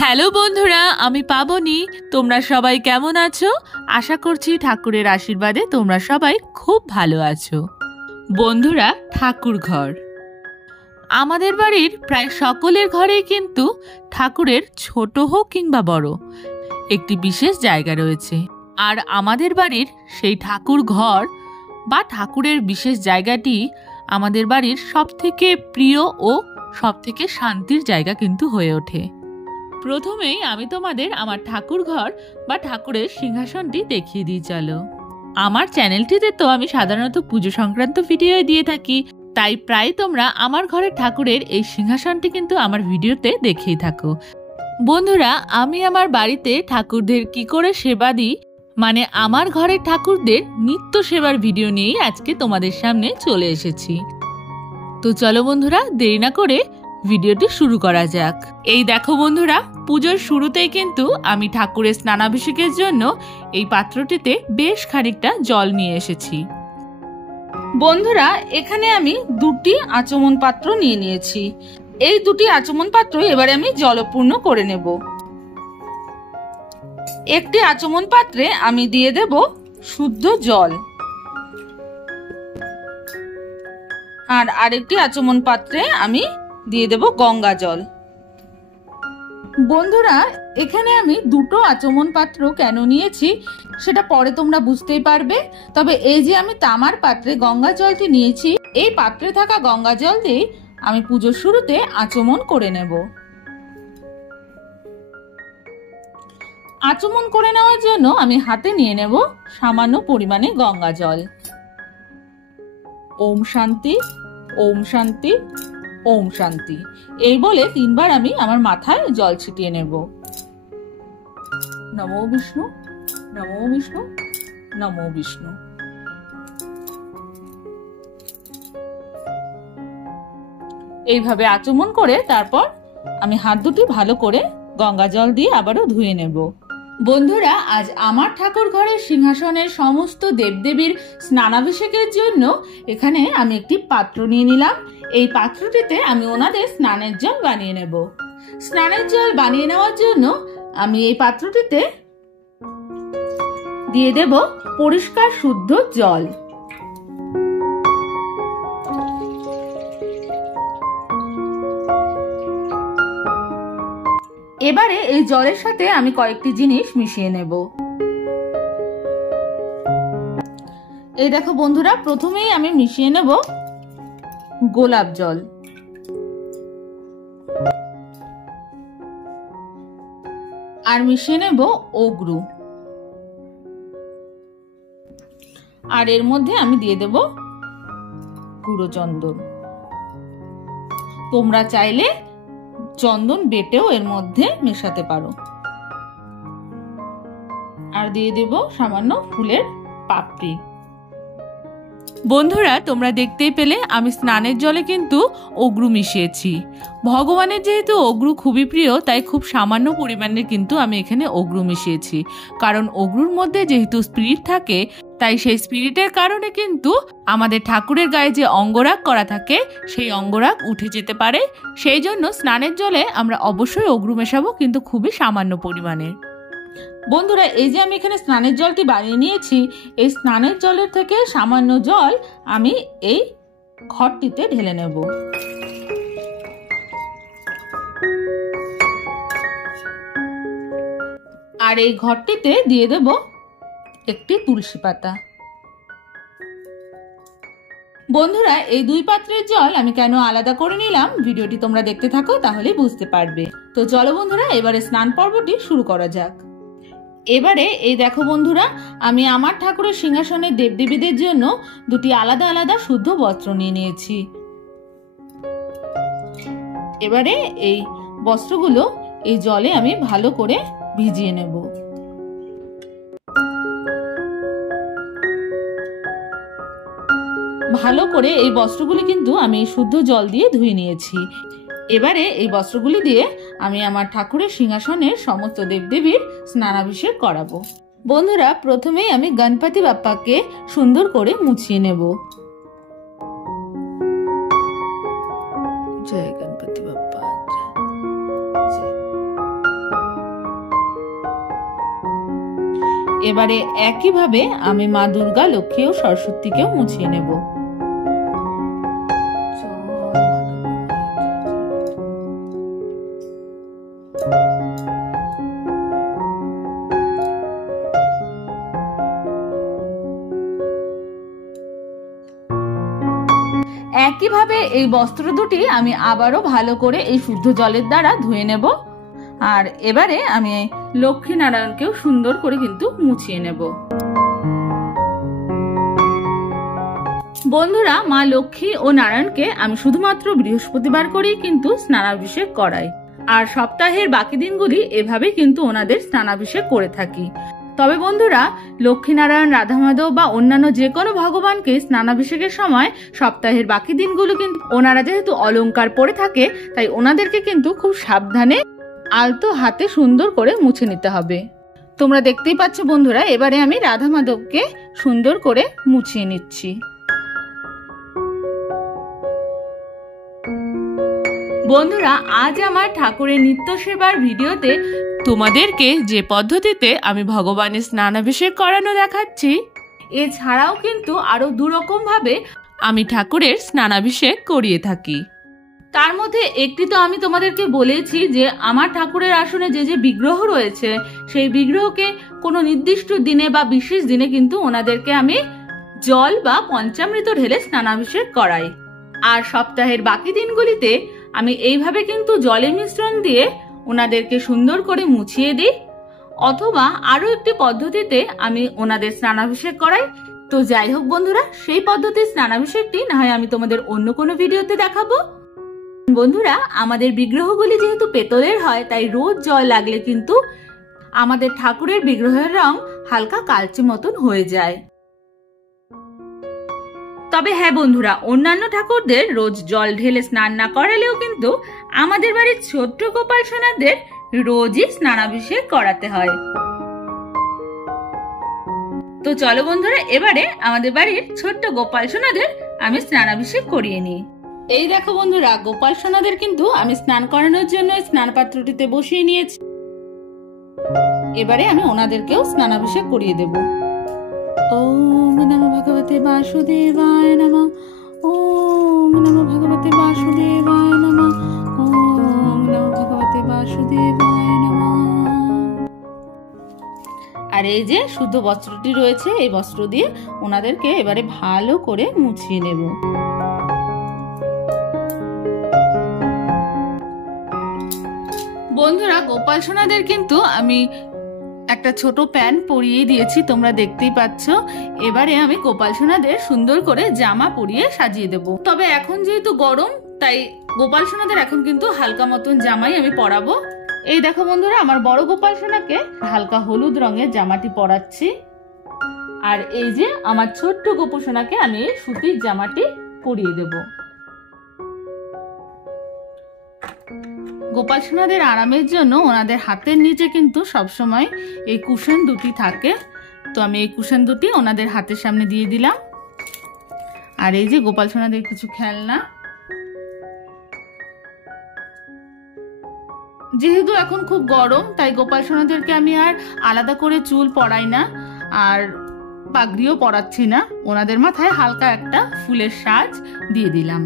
Hello বন্ধুরা, আমি পাবনি। তোমরা সবাই কেমন আছো? আশা করছি ঠাকুরের আশীর্বাদে তোমরা সবাই খুব ভালো আছো। বন্ধুরা, ঠাকুর ঘর আমাদের বাড়ির প্রায় সকলের ঘরেই কিন্তু ঠাকুরের ছোট হোক কিংবা বড় একটি বিশেষ জায়গা রয়েছে। আর আমাদের বাড়ির সেই ঠাকুর ঘর বা ঠাকুরের বিশেষ জায়গাটি আমাদের বাড়ির সবথেকে প্রিয় ও সবথেকে শান্তির জায়গা কিন্তু হয়ে ওঠে। প্রথমেই আমি তোমাদের আমার ঠাকুর ঘর বা ঠাকুরের সিংহাসনটি দেখিয়ে দিই চলো। আমার চ্যানেলটিতে তো আমি সাধারণত পুজো সংক্রান্ত ভিডিও দিয়ে থাকি, তাই প্রায় তোমরা আমার ঘরের ঠাকুরের এই সিংহাসনটি কিন্তু আমার ভিডিওতে দেখেই থাকো। বন্ধুরা, আমি আমার বাড়িতে ঠাকুরদের কি করে সেবা দিই, মানে আমার ঘরের ঠাকুরদের নিত্য সেবার ভিডিও নিয়েই আজকে তোমাদের সামনে চলে এসেছি। তো চলো বন্ধুরা, দেরি না করে ভিডিওটি শুরু করা যাক। এই দেখো বন্ধুরা, পুজোর শুরুতেই কিন্তু আমি ঠাকুরের স্নানাভিষেকের জন্য এই পাত্রটিতে বেশ খানিকটা জল নিয়ে এসেছি। বন্ধুরা, এখানে আমি দুটি আচমন পাত্র নিয়ে নিয়েছি। এই দুটি আচমন পাত্র এবারে আমি জলপূর্ণ করে নেব। একটি আচমন পাত্রে আমি দিয়ে দেব শুদ্ধ জল, আর আরেকটি আচমন পাত্রে আমি দিয়ে দেব গঙ্গা জল। বন্ধুরা, এখানে আমি দুটো আচমন পাত্র কেন নিয়েছি সেটা পরে তোমরা বুঝতেই পারবে। তবে এই যে আমি তামার পাত্রে গঙ্গা জলটি নিয়েছি, এই পাত্রে থাকা গঙ্গা জল দিয়ে আমি পুজোর শুরুতে আচমন করে নেব। আচমন করে নেওয়ার জন্য আমি হাতে নিয়ে নেব সামান্য পরিমাণে গঙ্গা জল। ওম শান্তি, ওম শান্তি, ওম শান্তি এই বলে তিনবার আমি আমার মাথায় জল ছিটিয়ে নেব। নমো বিষ্ণু, নমো বিষ্ণু, নমো বিষ্ণু। এইভাবে আচমন করে তারপর আমি হাত দুটি ভালো করে গঙ্গা জল দিয়ে আবারও ধুয়ে নেব। বন্ধুরা, আজ আমার ঠাকুর ঘরের সিংহাসনের সমস্ত দেবদেবীর স্নানাভিষেকের জন্য এখানে আমি একটি পাত্র নিয়ে নিলাম। এই পাত্রটিতে আমি ওনাদের স্নানের জল বানিয়ে নেব। স্নানের জল বানিয়ে নেওয়ার জন্য আমি এই পাত্রটিতে দিয়ে দেব পরিষ্কার শুদ্ধ জল। এবারে এই জলের সাথে আমি কয়েকটি জিনিস মিশিয়ে নেব। এই দেখো বন্ধুরা, প্রথমেই আমি মিশিয়ে নেব গোলাপ জল। আর মিশিয়ে নেব অগ্রু। আর এর মধ্যে আমি দিয়ে দেব গুঁড়ো চন্দন। তোমরা চাইলে চন্দন বেটেও এর মধ্যে মেশাতে পারো। আর দিয়ে দেব সামান্য ফুলের পাপড়ি। বন্ধুরা, তোমরা দেখতেই পেলে আমি স্নানের জলে কিন্তু অগ্রু মিশিয়েছি। ভগবানের যেহেতু অগ্রু খুবই প্রিয়, তাই খুব সামান্য পরিমাণে কিন্তু আমি এখানে অগ্রু মিশিয়েছি। কারণ অগ্রুর মধ্যে যেহেতু স্পিরিট থাকে, তাই সেই স্পিরিটের কারণে কিন্তু আমাদের ঠাকুরের গায়ে যে অঙ্গরাগ করা থাকে সেই অঙ্গরাগ উঠে যেতে পারে। সেই জন্য স্নানের জলে আমরা অবশ্যই অগ্রু মেশাবো, কিন্তু খুবই সামান্য পরিমাণে। বন্ধুরা, এই যে আমি এখানে স্নানের জলটি বানিয়ে নিয়েছি, এই স্নানের জলের থেকে সামান্য জল আমি এই ঘরটিতে ঢেলে নেব। আর এই ঘরটিতে দিয়ে দেব একটি তুলসী পাতা। বন্ধুরা, এই দুই পাত্রের জল আমি কেন আলাদা করে নিলাম ভিডিওটি তোমরা দেখতে থাকো, তাহলেই বুঝতে পারবে। তো চলো বন্ধুরা, এবারে স্নান পর্বটি শুরু করা যাক। এবারে এই দেখো বন্ধুরা, আমি আমার ঠাকুরের সিংহাসনের দেবদেবীদের জন্য দুটি আলাদা আলাদা শুদ্ধ বস্ত্র নিয়ে নিয়েছি। এবারে এই বস্ত্রগুলো এই জলে আমি ভালো করে ভিজিয়ে নেব। ভালো করে এই বস্ত্রগুলি কিন্তু আমি শুদ্ধ জল দিয়ে ধুয়ে নিয়েছি। এবারে এই বস্ত্রগুলি দিয়ে আমি আমার ঠাকুরের সিংহাসনের সমস্ত দেবদেবীর স্নানাভিষেক করাবো। বন্ধুরা, প্রথমেই আমি গণপতি বাপ্পাকে সুন্দর করে মুছিয়ে নেব। জয় গণপতি বাপ্পা। এবারে একইভাবে আমি মা দুর্গা, লক্ষ্মী ও সরস্বতীকেও মুছিয়ে নেব। একইভাবে এই বস্ত্র দুটি আমি আবারও ভালো করে এই শুদ্ধ জলের দ্বারা ধুয়ে নেব। আর এবারে আমি লক্ষ্মী নারায়ণকেও সুন্দর করে কিন্তু মুছিয়ে নেব। বন্ধুরা, মা লক্ষ্মী ও নারায়ণকে আমি শুধুমাত্র বৃহস্পতিবার করেই কিন্তু স্নানাভিষেক করাই, আর সপ্তাহের বাকি দিনগুলি এভাবে কিন্তু ওনাদের স্নানাভিষেক করে থাকি। তবে বন্ধুরা, লক্ষ্মীনারায়ণ, রাধা মাধব বা অন্যান্য যে কোনো ভগবানকে স্নানাভিষেকের সময় সপ্তাহের বাকি দিনগুলো কিন্তু ওনারা যেহেতু অলংকার পরে থাকে, তাই ওনাদেরকে কিন্তু খুব সাবধানে আলতো হাতে সুন্দর করে মুছে নিতে হবে। তোমরা দেখতেই পাচ্ছ বন্ধুরা, এবারে আমি রাধা মাধবকে সুন্দর করে মুছিয়ে নিচ্ছি। বন্ধুরা, আজ আমার ঠাকুরের নিত্য সেবার ভিডিওতে তোমাদেরকে যে পদ্ধতিতে আমি ভগবানের স্নানাভিষেক করানো দেখাচ্ছি, এছাড়াও কিন্তু আরো দুরকম ভাবে আমি ঠাকুরের স্নানাভিষেক করিয়ে থাকি। তার মধ্যে একটি তো আমি তোমাদেরকে বলেছি যে আমার ঠাকুরের আসনে যে যে বিগ্রহ রয়েছে, সেই বিগ্রহকে কোনো নির্দিষ্ট দিনে বা বিশেষ দিনে কিন্তু ওনাদেরকে আমি জল বা পঞ্চামৃত ঢেলে স্নানাভিষেক করাই। আর সপ্তাহের বাকি দিনগুলিতে আমি এইভাবে কিন্তু জলের মিশ্রণ দিয়ে ওনাদেরকে সুন্দর করে মুছিয়ে দিই, অথবা আরো একটি পদ্ধতিতে আমি ওনাদের স্নানাভিষেক করাই। তো যাই হোক বন্ধুরা, সেই পদ্ধতির স্নানাভিষেকটি না হয় আমি তোমাদের অন্য কোনো ভিডিওতে দেখাবো। বন্ধুরা, আমাদের বিগ্রহগুলি যেহেতু পেতলের হয়, তাই রোজ জল লাগলে কিন্তু আমাদের ঠাকুরের বিগ্রহের রং হালকা কালচে মতন হয়ে যায়। তবে হ্যাঁ বন্ধুরা, অন্যান্য ঠাকুরদের রোজ জল ঢেলে স্নান না করালেও কিন্তু আমাদের বাড়ির ছোট্ট গোপাল সোনাদের রোজই স্নানাভিষেক করাতে হয়। তো চলো বন্ধুরা, এবারে আমাদের বাড়ির ছোট্ট গোপাল সোনাদের আমি স্নানাভিষেক করিয়ে নিই। এই দেখো বন্ধুরা, গোপাল সোনাদের কিন্তু আমি স্নান করানোর জন্য স্নান পাত্রটিতে বসিয়ে নিয়েছি। এবারে আমি ওনাদেরকেও স্নানাভিষেক করিয়ে দেব। ওম নমো ভগবতে বাসুদেবায় নমঃ। ওম নমো ভগবতে বাসুদেবায় নমঃ। ওম নমো ভগবতে বাসুদেবায় নমঃ। আর এই যে শুদ্ধ বস্ত্রটি রয়েছে, এই বস্ত্র দিয়ে ওনাদেরকে এবারে ভালো করে মুছিয়ে নেব। বন্ধুরা, গোপাল সোনাদের কিন্তু আমি একটা ছোট প্যান্ট পরিয়ে দিয়েছি, তোমরা দেখতেই পাচ্ছ। এবারে আমি গোপাল সোনাদের সুন্দর করে জামা পরিয়ে সাজিয়ে দেব। তবে এখন যেহেতু গরম, তাই গোপাল সোনাদের এখন কিন্তু হালকা মতন জামাই আমি পরাবো। এই দেখো বন্ধুরা, আমার বড় গোপাল সোনাকে হালকা হলুদ রঙের জামাটি পরাচ্ছি। আর এই যে আমার ছোট্ট গোপু সোনাকে আমি সুতির জামাটি পরিয়ে দেব। গোপাল সোনাদের আরামের জন্য ওনাদের হাতের নিচে কিন্তু সবসময় এই কুশন দুটি থাকে, তো আমি এই কুশন দুটি ওনাদের হাতের সামনে দিয়ে দিলাম। আর এই যে গোপাল সোনাদের কিছু খেলনা। যেহেতু এখন খুব গরম, তাই গোপাল সোনাদেরকে আমি আর আলাদা করে চুল পরাই না, আর পাগড়িও পরাচ্ছি না। ওনাদের মাথায় হালকা একটা ফুলের সাজ দিয়ে দিলাম।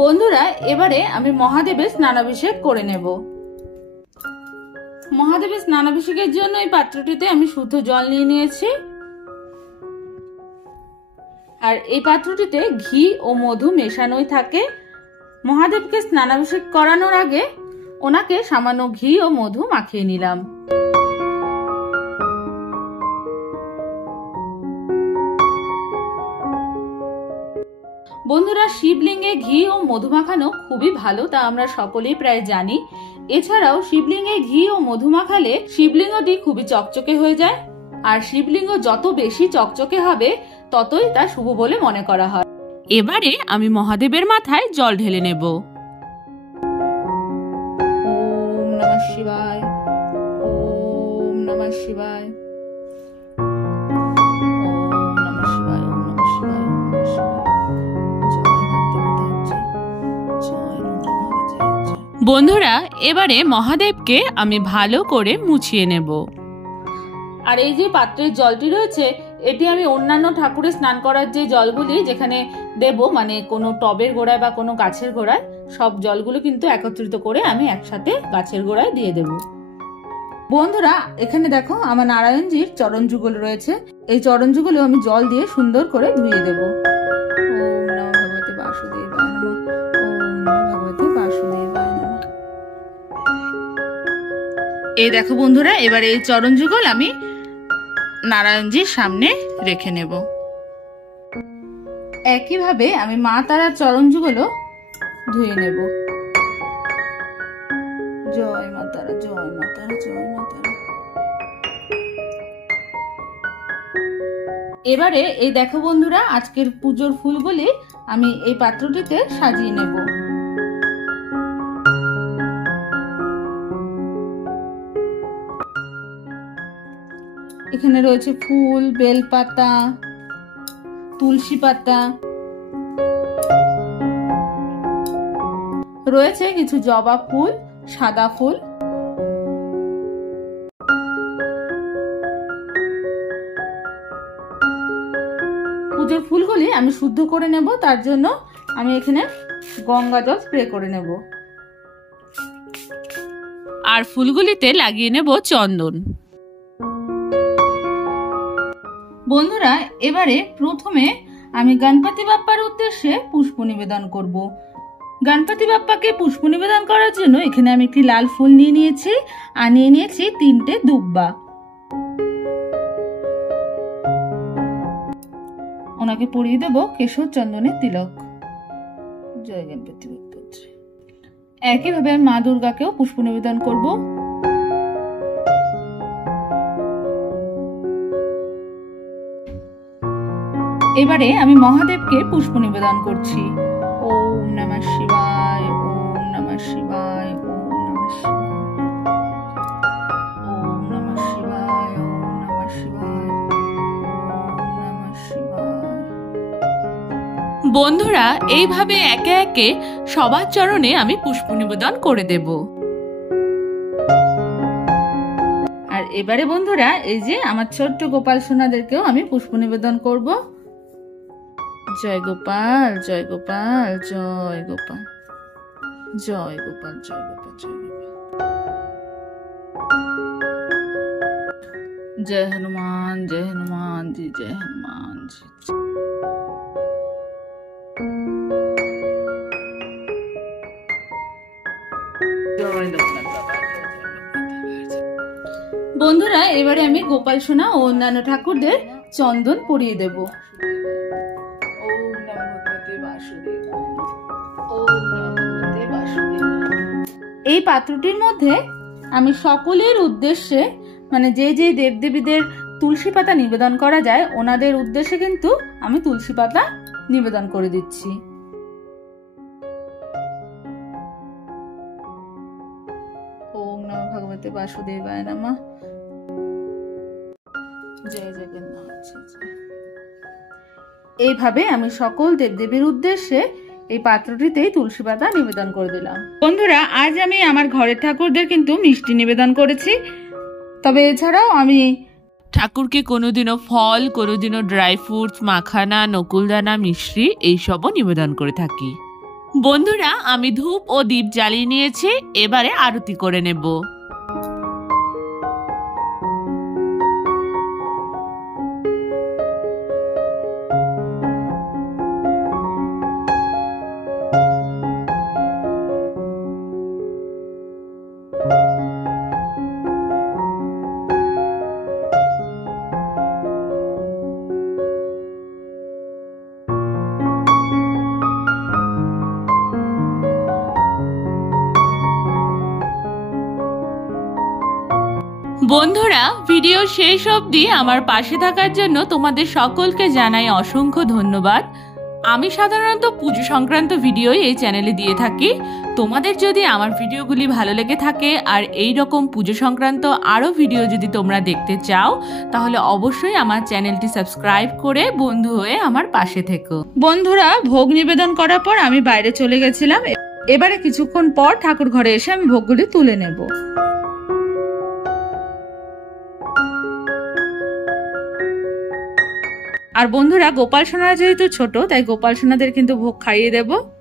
বন্ধুরা, এবারে আমি মহাদেবের স্নানাভিষেক করে নেব। মহাদেবের স্নানাভিষেকের জন্য এই পাত্রটিতে আমি শুদ্ধ জল নিয়ে নিয়েছি। আর এই পাত্রটিতে ঘি ও মধু মেশানোই থাকে। মহাদেবকে স্নানাভিষেক করানোর আগে ওনাকে সামান্য ঘি ও মধু মাখিয়ে নিলাম। বন্ধুরা, শিবলিঙ্গে ঘি ও মধু মাখানো খুবই ভালো, তা আমরা সকলেই প্রায় জানি। এছাড়াও শিবলিঙ্গে ঘি ও মধু মাখালে শিবলিঙ্গটি খুবই চকচকে হয়ে যায়, আর শিবলিঙ্গ যত বেশি চকচকে হবে ততই তা শুভ বলে মনে করা হয়। এবারে আমি মহাদেবের মাথায় জল ঢেলে নেব। ওম নমঃ শিবায়। ওম নমঃ শিবায়। ওম নমঃ শিবায়। ওম নমঃ শিবায়। ওম নমঃ শিবায়। জয় মা দেবতার জয়। জয় বন্ধুরা এবারে মহাদেবকে আমি ভালো করে মুছিয়ে নেব। আর এই যে পাত্রের জলটি রয়েছে এটি আমি অন্যান্য ঠাকুরের স্নান করার যে জলগুলি যেখানে দেব, মানে কোনো টবের গোড়ায় বা কোনো গাছের গোড়ায়, সব জলগুলো কিন্তু একত্রিত করে আমি একসাথে গাছের গোড়ায় দিয়ে দেব। বন্ধুরা এখানে দেখো আমার নারায়ণজির চরণ যুগল রয়েছে, এই চরণ যুগলে আমি জল দিয়ে সুন্দর করে ধুয়ে দেব। ওম নমঃ ভগবতে বাসুদেবায় নমঃ, ওম নমঃ ভগবতে বাসুদেবায় নমঃ। এই দেখো বন্ধুরা এবার এই চরণ যুগল আমি নারায়ণজির সামনে রেখে নেব। একইভাবে আমি মা তারার চরণ যুগলও ধুয়ে নেব। জয় মা তারা, জয় মা তারা, জয় মা তারা। এবারে এই দেখো বন্ধুরা আজকের পুজোর ফুলগুলি আমি এই পাত্রটিতে সাজিয়ে নেব। এখানে রয়েছে ফুল, বেলপাতা, তুলসী পাতা, রয়েছে কিছু জবা ফুল, সাদা ফুল। পুজোর ফুলগুলি আমি শুদ্ধ করে নেব, তার জন্য আমি এখানে গঙ্গা জল স্প্রে করে নেব। আর ফুলগুলিতে লাগিয়ে নেব চন্দন। বন্ধুরা এবারে প্রথমে আমি গণপতি বাপ্পার উদ্দেশ্যে পুষ্প নিবেদন করব। গণপতি বাপ্পাকে পুষ্প নিবেদন করার জন্য এখানে আমি একটি লাল ফুল নিয়ে নিয়েছি আর নিয়ে নিয়েছি 3টে দুব্বা। ওনাকে পরিয়ে দেব কেশর চন্দনের তিলক। জয় গণপতি বাপ্পা। একইভাবে আমি মা দুর্গাকেও পুষ্প নিবেদন করব। এবারে আমি মহাদেবকে পুষ্প নিবেদন করছি। ওম নমঃ শিবায়, ওম নমঃ শিবায়, ওম নমঃ শিবায়, ওম নমঃ শিবায়, ওম নমঃ শিবায়, ওম নমঃ শিবায়। বন্ধুরা এইভাবে একে একে সবার চরণে আমি পুষ্প নিবেদন করে দেব। আর এবারে বন্ধুরা এই যে আমার ছোট্ট গোপাল সোনাদেরকেও আমি পুষ্প নিবেদন করব। জয় গোপাল, জয় গোপাল, জয় গোপাল, জয় গোপাল, জয় গোপাল, জয় গোপাল। জয় হনুমান, জয় হনুমান জি, জয় হনুমান জি। বন্ধুরা এবারে আমি গোপাল সোনা ও অন্যান্য ঠাকুরদের চন্দন পরিয়ে দেব। এই পাত্রটির মধ্যে আমি সকলের উদ্দেশ্যে, মানে যে যে দেবদেবীদের তুলসী পাতা নিবেদন করা যায় ওনাদের উদ্দেশ্যে কিন্তু আমি তুলসী পাতা নিবেদন করে দিচ্ছি। ওম নমঃ ভগবতে বাসুদেবায় নমঃ। জয় জগন্নাথ। এইভাবে আমি সকল দেবদেবীর উদ্দেশ্যে এই পাত্রটিতেই তুলসী পাতা নিবেদন করে দিলাম। বন্ধুরা আজ আমি আমার ঘরের ঠাকুরদের কিন্তু মিষ্টি নিবেদন করেছি, তবে এছাড়াও আমি ঠাকুরকে কোনোদিনও ফল, কোনোদিনও ড্রাই ফ্রুটস, মাখানা, নকুলদানা, মিশ্রি এইসবও নিবেদন করে থাকি। বন্ধুরা আমি ধূপ ও দীপ জ্বালিয়ে নিয়েছি, এবারে আরতি করে নেব। বন্ধুরা ভিডিও শেষ অবধি আমার পাশে থাকার জন্য তোমাদের সকলকে জানাই অসংখ্য ধন্যবাদ। আমি সাধারণত পুজো সংক্রান্ত ভিডিওই এই চ্যানেলে দিয়ে থাকি। তোমাদের যদি আমার ভিডিওগুলি ভালো লেগে থাকে আর এই রকম পুজো সংক্রান্ত আরও ভিডিও যদি তোমরা দেখতে চাও তাহলে অবশ্যই আমার চ্যানেলটি সাবস্ক্রাইব করে বন্ধু হয়ে আমার পাশে থেকো। বন্ধুরা ভোগ নিবেদন করার পর আমি বাইরে চলে গেছিলাম। এবারে কিছুক্ষণ পর ঠাকুর ঘরে এসে আমি ভোগগুলি তুলে নেব। আর বন্ধুরা, গোপাল সোনা যেহেতু ছোট, তাই গোপাল সোনাদের কিন্তু ভোগ খাইয়ে দেব।